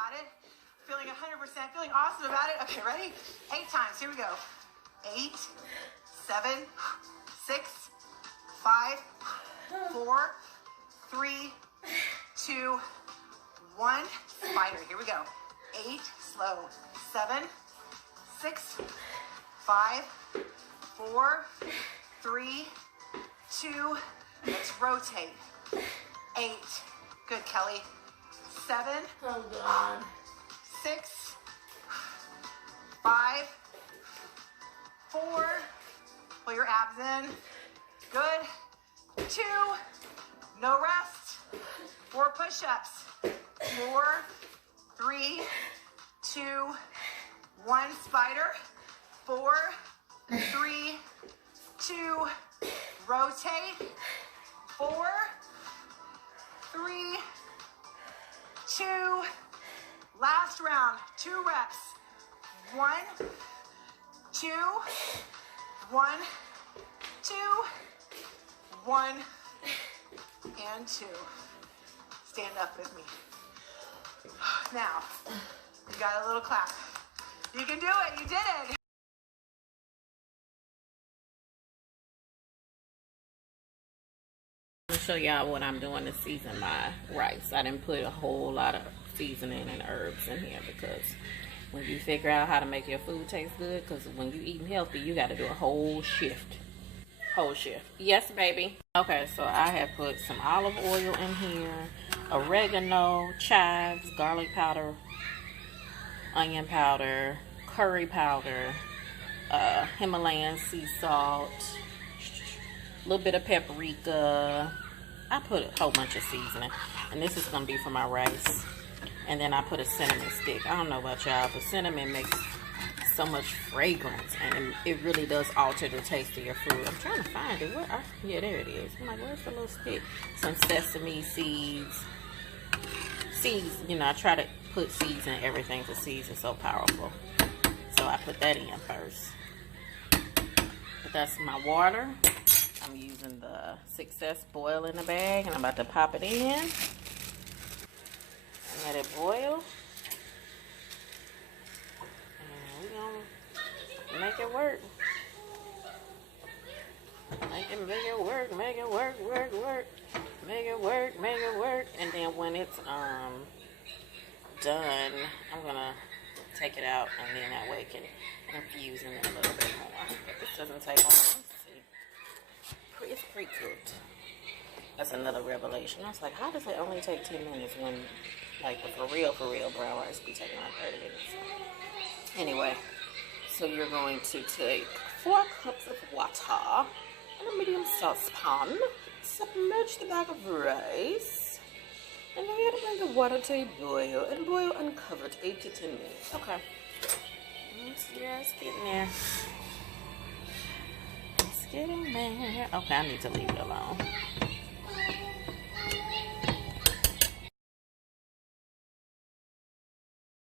about it. Feeling 100%, feeling awesome about it. Okay, ready? 8 times. Here we go. 8, 7, 6, 5, 4, 3, 2, 1. Spider. Here we go. 8, slow. 7, 6, 5, 4, 3, 2. Let's rotate. 8. Good, Kelly. 7. Oh, God. 6, 5, 4. Pull your abs in. Good. 2. No rest. 4 push-ups. 4, 3, 2, 1. Spider. 4, 3, 2. Rotate. 4, 3, 2. Last round. 2 reps. 1, 2, 1, 2, 1, and 2. Stand up with me. Now, you got a little clap. You can do it. You did it. I'll show y'all what I'm doing to season my rice. I didn't put a whole lot of seasoning and herbs in here because when you figure out how to make your food taste good, because when you eating healthy, you got to do a whole shift. Yes, baby. Okay, so I have put some olive oil in here, oregano, chives, garlic powder, onion powder, curry powder, Himalayan sea salt, a little bit of paprika. I put a whole bunch of seasoning, and this is gonna be for my rice. And then I put a cinnamon stick. I don't know about y'all, but cinnamon makes so much fragrance, and it really does alter the taste of your food. I'm trying to find it. Yeah, there it is. I'm like, where's the little stick? Some sesame seeds. You know, I try to put seeds in everything because seeds are so powerful. So I put that in first. But that's my water. I'm using the Success Boil in the bag, and I'm about to pop it in. Let it boil. And we're gonna make it work. Make it work, make it work, work. Make it work, make it work. And then when it's done, I'm gonna take it out, and then that way it can infuse in it a little bit more. But this doesn't take long. Let's see. It's pre-cooked. That's another revelation. I was like, how does it only take 10 minutes when, like, the for real brown rice be taking like 30 minutes? Anyway, so you're going to take 4 cups of water in a medium saucepan. Submerge the bag of rice. And then you're going to bring the water to a boil. And boil uncovered 8 to 10 minutes. Okay. Yeah, it's getting there. It's getting there. Okay, I need to leave it alone.